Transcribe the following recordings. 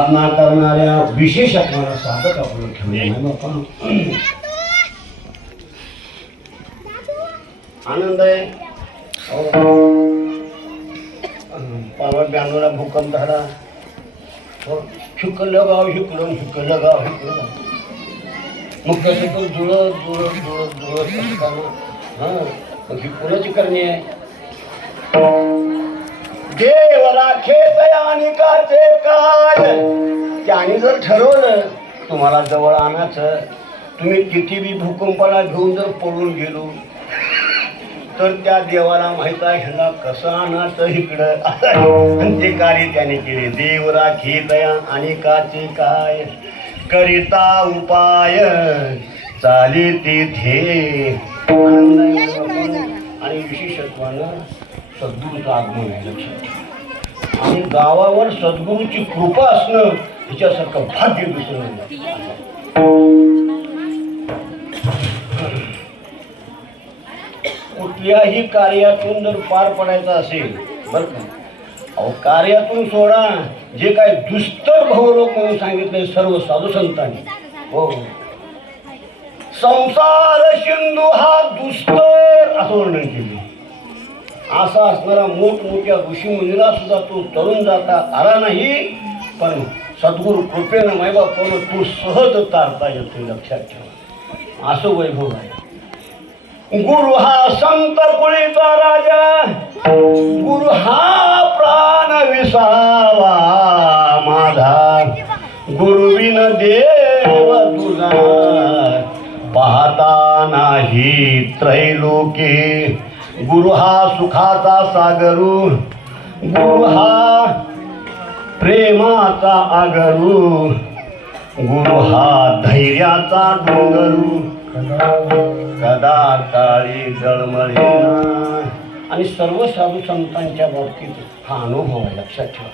साधना करणाऱ्या विशेष आपल्याला साधक आपण ठेवले आनंद आहे. हो. पावर ब्याण्णवला भूकंप झाला. हो. शुकलं गाव शुकलं शुकलं गाव शुकलं मग कसं तो जुळत जुळत जुळत जुळत हा हां. मग ही कोणाची करणी आहे. देव आणि काचे काय? त्याने जर ठरवलं तुम्हाला जवळ आणायचं तुम्ही किती बी भूकंपाला घेऊन जर पळून गेलो तर त्या देवाला माहीत आहे ह्याला कसं आणायचं इकडं? आणि ते कार्य त्याने केले देव राखी दया आणि काचे काय? करिता उपाय चाली तिथे आणि विशेषत्वानं सद्गुरूचं आगमन आहे लक्षात आणि गावावर सद्गुरूची कृपा असणं हिच्यासारखं भाग्य दुसरं कुठल्याही कार्यातून जर पार पडायचं असेल बरं का? अहो कार्यातून सोडा. जे काय दुस्तर भवलोक म्हणून सांगितले सर्व साधू संतांनी. हो. संसार सिंधू हा दुस्तर असं वर्णन केले असा असणारा मोठमोठ्या ऋषीमुनीला सुद्धा तो तरुण जाता आला नाही. पण सद्गुरू कृपेनं मायबापानं तू सहज तारता येतो लक्षात ठेवा. असं वैभव आहे. गुरु हा संत कुळीचा राजा. गुरु हा प्राण विसावा माझा. गुरुविन देव तुझा. पाहता नाही त्रैलोके. गुरु हा सुखाचा सागरू गुरु हा प्रेमाचा आगरू गुरु हा धैर्याचा डोंगरू कदा काळी जळमळे आणि सर्व साधू संतांच्या बाबतीत हा अनुभव आहे लक्षात ठेवा.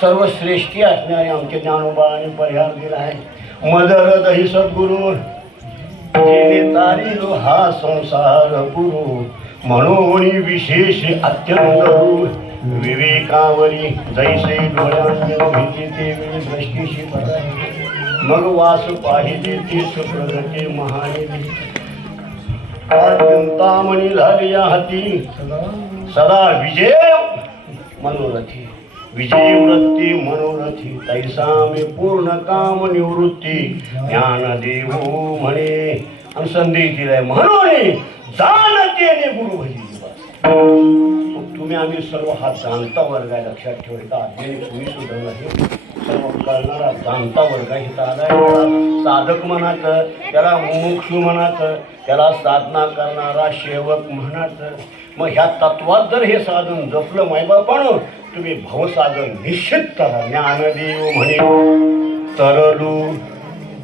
सर्व श्रेष्ठी असणारे आमचे ज्ञानोबाने आणि परिहार दिला आहे मदर दही सद्गुरू तारी हा संसार गुरु म्हणून विशेष अत्यंत विवेकावरी जैसे डोळ्यांनी दृष्टीशी मग वास पाहिजे ते सुप्रगते महानिधी चिंतामणी झाली या हाती सदा विजय मनोरथी. विजय वृत्ती मनोरथी. तैसा मी पूर्ण काम निवृत्ती. ज्ञान देवो हो म्हणे. आणि संदेश दिलाय म्हणून जाणतेने गुरु भजी तुम्ही आम्ही सर्व हा जाणता वर्ग आहे लक्षात ठेवायचा अध्ययन तुम्ही सुद्धा नाही. सर्व करणारा जाणता वर्ग आहे आलाय. साधक म्हणायचं त्याला मुमुक्षू म्हणायचं त्याला साधना करणारा सेवक म्हणायचं. मग ह्या तत्वात जर हे साधन जपलं मायबापानं तुम्ही भवसाधन निश्चित करा. ज्ञानदेव म्हणे तरलू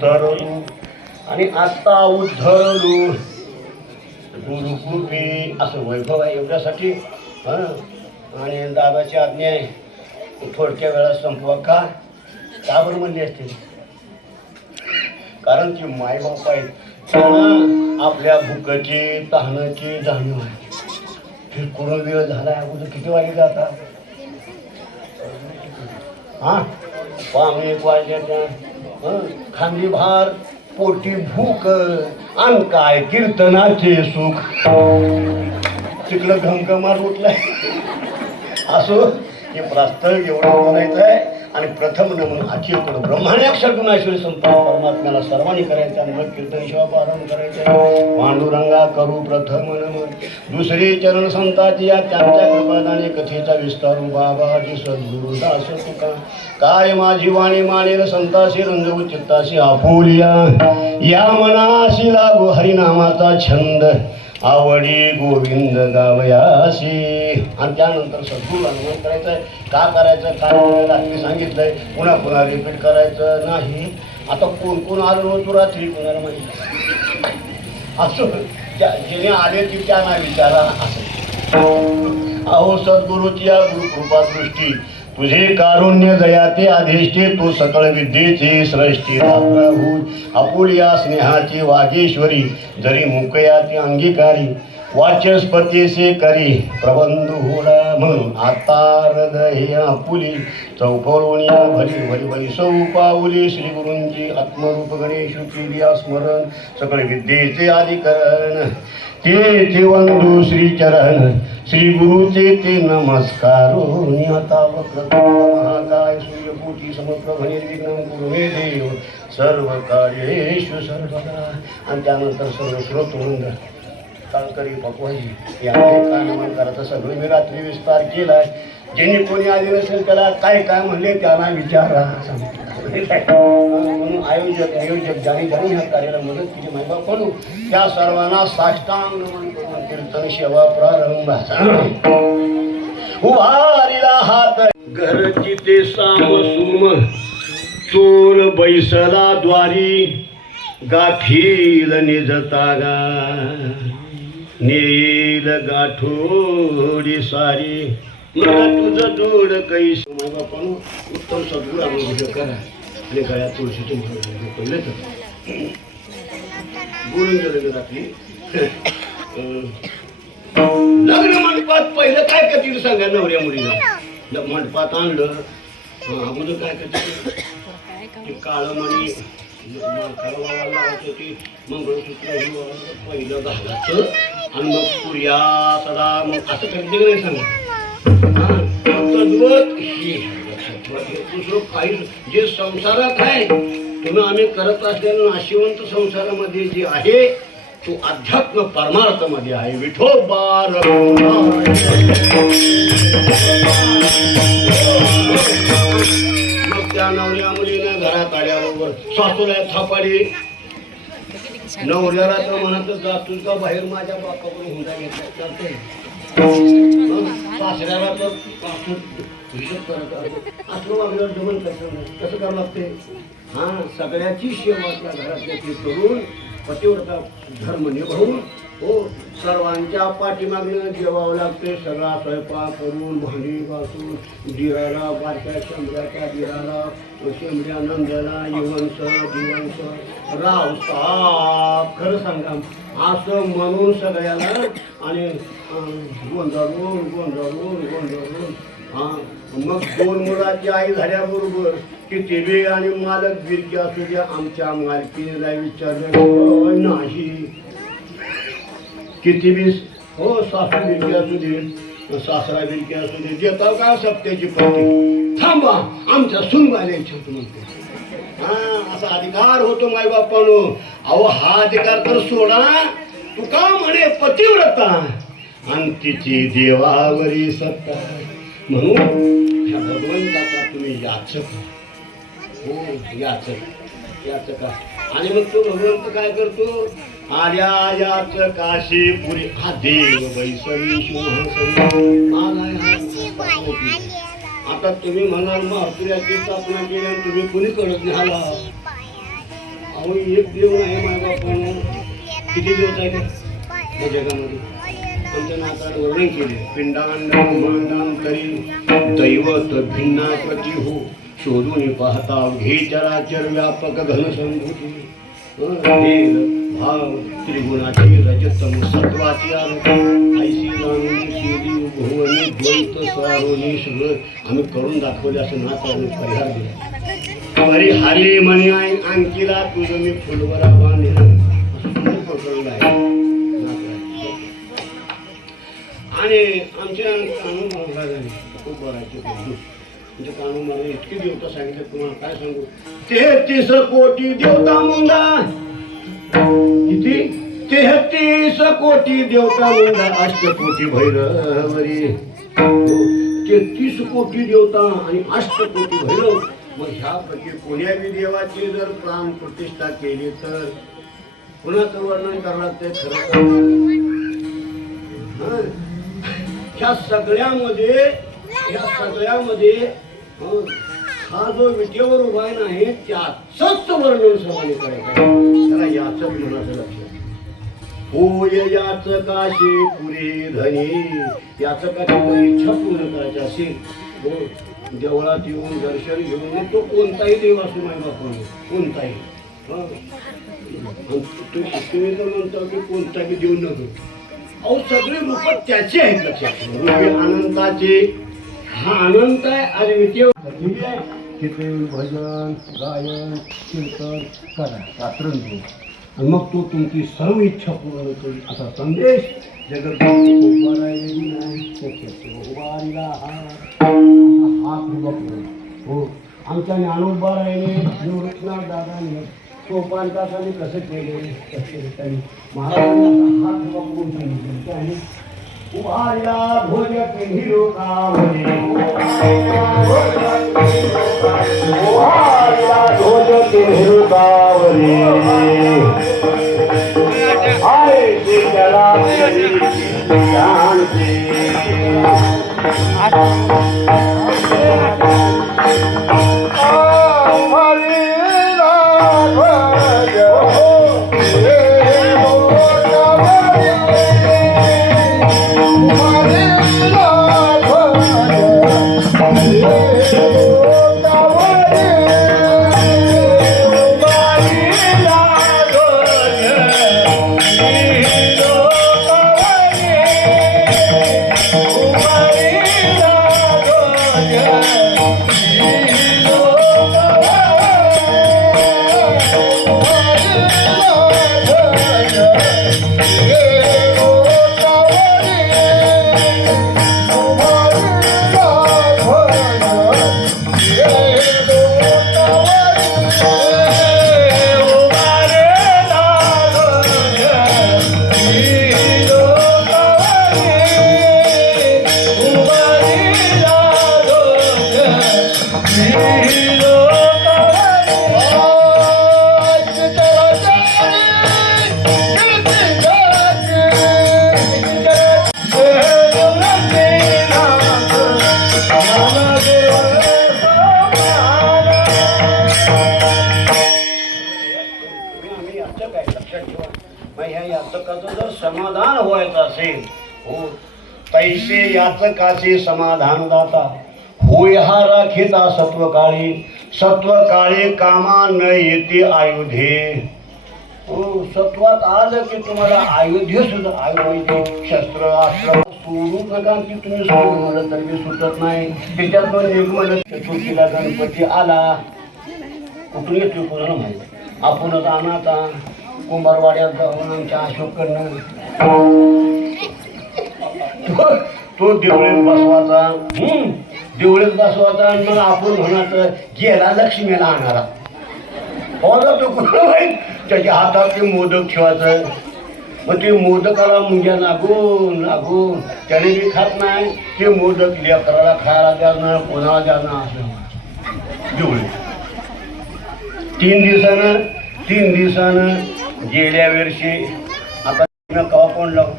तरलू. आणि आता उद्धरलू. गुरुकुल गुरुकृपी असं वैभव आहे एवढ्यासाठी हां. आणि दादाची आज्ञा आहे थोडक्या वेळात संपवा का? का बरं म्हणली असते. कारण ती मायबाप आहेत. त्यांना आपल्या भुकाची तहानाची जाणीव आहे. हे पूर्ण वेळ झाला अगोदर किती वाजे जातात हां? पाहुणे एक वाजे खांदी भार पोटी भूक आण काय कीर्तनाचे सुख. तिकडं घमघमार उठलाय. असो हे प्रास्ताविक एवढं म्हणायचं आहे आणि प्रथम नमन अखिल करू ब्रह्माने अक्षर गुणाश्वरी संपूर्ण परमात्म्याला सर्वांनी करायचं आणि मग कीर्तन शिवा पारण करायचं. पांडुरंगा करू प्रथम नमन. दुसरे चरण संताची या त्यांच्या कृपादाने कथेचा विस्तारू बाबा सद्गुरु दास तुका. काय माझी वाणी मानेल संताशी रंगवू चित्ताशी आपुलिया या मनाशी लागू हरिनामाचा छंद. आवडी गोविंद गावयाशी. आणि त्यानंतर सद्गुरू अनुभव करायचं आहे का करायचं काय करायला मी सांगितलंय. पुन्हा पुन्हा रिपीट करायचं नाही. आता कोण कोण आलो होतो रात्री? कोणाला माहिती असं त्या जेणे आले ती त्यांना विचारा. असं. अहो सद्गुरूची या गुरुकृपा दृष्टी तुझे कारुण्य दयाते आदेशते तू सकळ विद्येचे सृष्टी. रात्रभूत आपुलिया स्नेहाची वागेश्वरी जरी मुकया ती अंगीकारी वाचस्पतीसे करी प्रबंध होणार म्हणून आता हृदय आपुली चौफळून या भरी भरी भरी सौ पाऊली श्री गुरूंची आत्मरूप गणेश क्रिया स्मरण सकळ विद्येचे अधिकरण. ते ते वंदू श्री चरण श्री गुरुचे ते नमस्कार आता वक्रतुंड महाकाय सूर्यकोटी समप्रभ निर्विघ्नं कुरु देव. सर्व कार्येषु सर्वदा. आणि त्यानंतर सर्व श्रोतवृंद. तालकरी पकवाजी याने काय सगळं मी रात्री विस्तार केलाय. ज्यांनी कोणी आले नसेल त्याला काय काय म्हणले त्यांना विचारा म्हणून आयोजक नियोजक ज्याने ज्यांनी ह्या कार्याला मदत केली महिमा करू त्या सर्वांना साष्टांग नमन करून कीर्तन सेवा प्रारंभाचा उभारीला हात. घरची ते साम सुम. चोर बैसला द्वारी. गाठील निजतागा नील गाठोडी सारी. मला तुझं जोड कैस बापान उत्तम सद्गुण अनुभव करा. आणि गळ्यात तुळशीचे महाराज पहिले तर बोलून गेलो रात्री अं, लग्न मंडपात पहिलं काय करतील सांगा नवऱ्या मुलीला? मंडपात आणलं. अगोदर काय करतील? काळं मणी मालकाला मंगळसूत्र पहिलं घालायचं आणि मग पुर्या सदा मग असं करते नाही सांगा हा, दुसरं काही जे संसारात आहे तुम्ही आम्ही करत असलेल्या नाशिवंत संसारामध्ये जे आहे तो अध्यात्म परमार्थामध्ये आहे विठोबार मग त्या नवऱ्या मुलीनं घरात आल्यावर सासूला थापाडी. नवऱ्याला तर म्हणत जा का बाहेर माझ्या बापाकडून हुंडा घेतला चालते सासऱ्याला तर हिशोब करत असलं वागल्यावर जमन कसं कसं करावं लागते हा सगळ्याची सेवा त्या घरातल्या ती करून पतिव्रता धर्म निभावून हो सर्वांच्या पाठीमागनं जेवावं लागते सगळा स्वयंपाक करून भांडी घासून दिराला बारक्या शंभराच्या दिराला शेंबड्या नंदला येवंस दिवंस. राव साप खरं सांगा असं म्हणून सगळ्याला आणि गोंधळून गोंधळून गोंधळून. हां मग दोन मुलाची आई झाल्याबरोबर किती बी आणि मालक बिरकी असू द्या आमच्या मालकीला विचारलं नाही किती वीस हो सासू बिरकी असू दे सासरा बिरकी असू दे देता का सप्त्याची पट्टी थांबा आमच्या सुनबायला इच्छा म्हणते हा असा अधिकार होतो माय बापानो अहो हा अधिकार तर सोडा. तू का म्हणे पतिव्रता. आणि तिची देवावरी सत्ता. म्हणून ह्या भगवंताचा तुम्ही याचक. हो याचक. याचका. आणि मग तो भगवंत काय करतो? आल्या याच काशी पुरी. हा देव बैसरी. आता तुम्ही म्हणाल महापुऱ्याची स्थापना केली आणि तुम्ही कुणी कळत नाही आला अहो एक देव नाही माझा पण किती दिवस आहे या जगामध्ये. आमच्या नातात वर्णन केले. पिंडांड ब्रह्मांडांतरी दैवत भिन्नापती हो शोधून पाहता घे चराचर व्यापक घन संभूती वेद भाव त्रिगुणाची रजतम सत्वाची ऐशी भुवनी द्वैत स्वारोनी सगळं आम्ही करून दाखवले असं नाच आम्ही परिहार दिला हरी हरी म्हणे आहे अंकीला तुझं मी फुलवरा बांधे असं सुंदर प्रकरण आहे आणि आमच्या अनुभव खूप बरायचे म्हणजे कानू मला इतके देवता सांगितले तुम्हाला काय सांगू? तेहतीस कोटी देवता मुंडा किती? तेहतीस कोटी देवता मुंडा अष्टकोटी भैरवरी. तेहतीस कोटी देवता आणि अष्टकोटी भैरव. मग ह्यापैकी कोण्याबी देवाची जर प्राण प्रतिष्ठा केली तर? कुणाचं वर्णन करणार ते खरं ह्या सगळ्यामध्ये ह्या सगळ्यामध्ये हा जो विटेवर उभा आहे नाही त्याच वर्णन सर्वांनी करायचं त्याला याच म्हणाचं लक्ष होय याच काशी पुरे धनी याचकाची जर इच्छा पूर्ण करायची असेल. हो देवळात येऊन दर्शन घेऊन तो कोणताही देव असू नाही बापा. कोणताही. हं. आणि तुम्ही तर म्हणता की कोणताही देऊ नको अहो सगळे रूप त्याचे आहेत लक्षात ठेवा. रूपे हा अनंत आहे आणि किती कीर्तन भजन गायन कीर्तन करा रात्रंदिवस आणि मग तो तुमची सर्व इच्छा पूर्ण करेल असा संदेश हो. आमच्या ज्ञानोबारायने निवृत्तनाथ दादाने सोपान तासाने कसं केले? महाराजांना हात उभा करून काय आहे? उभारला भोज पिढी लोकावरे उभारला भोज पिढी लोकावरे आहे ते जला शांती मग जर समाधान व्हायचं असेल हो पैसे याचकाचे समाधान दाता होय हा राखीता सत्व काळी सत्व काळी कामा न येते आयुधे. हो सत्वात आलं की तुम्हाला आयुध्य सुद्धा आयुर्वेदिक शस्त्र अस्त्र सोडू नका की तुम्ही सोडून म्हणलं तर मी सुटत नाही. त्याच्यात पण निर्मल चतुर्थीला गणपती आला. कुठून येतो कोणाला माहिती? आपणच आणाचा कुंभारवाड्यात जाऊन आमच्या अशोकडनं तो- देवळीत बसवायचा. हम्म, देवळीत बसवायचा आणि मग आपण म्हणायचं गेला लक्ष्मीला आणारा हो तो कुठं माहीत त्याच्या हातात ते मोदक ठेवायचं. मग ते मोदकाला मुंग्या लागून लागून त्याने बी खात नाही. ते मोदक लेकराला खायला द्यानं कोणाला द्यानं असं देवळी तीन दिवसानं तीन दिवसानं म्हणजे गेल्या वर्षी आता कवा कोण लाव?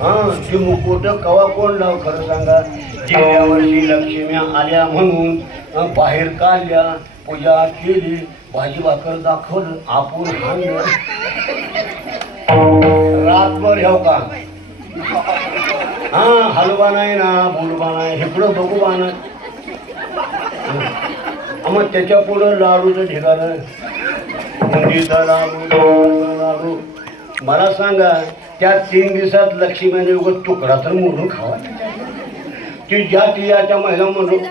हा ते मुकुट कवा कोण लाव? खरं सांगा गेल्या वर्षी लक्ष्मी आल्या म्हणून बाहेर काढल्या पूजा केली भाजी भाकर दाखवलं आपण हाणलं. रातभर ह्याव का? हा हलवा नाही ना बोलबा नाही इकडं बघू बा मग त्याच्या पुढं लाडूचं ठिकाण मला सांगा त्या तीन दिवसात लक्ष्मीने उगत तुकडा तर मोडून खावा. ती ज्या ती याच्या महिला म्हणून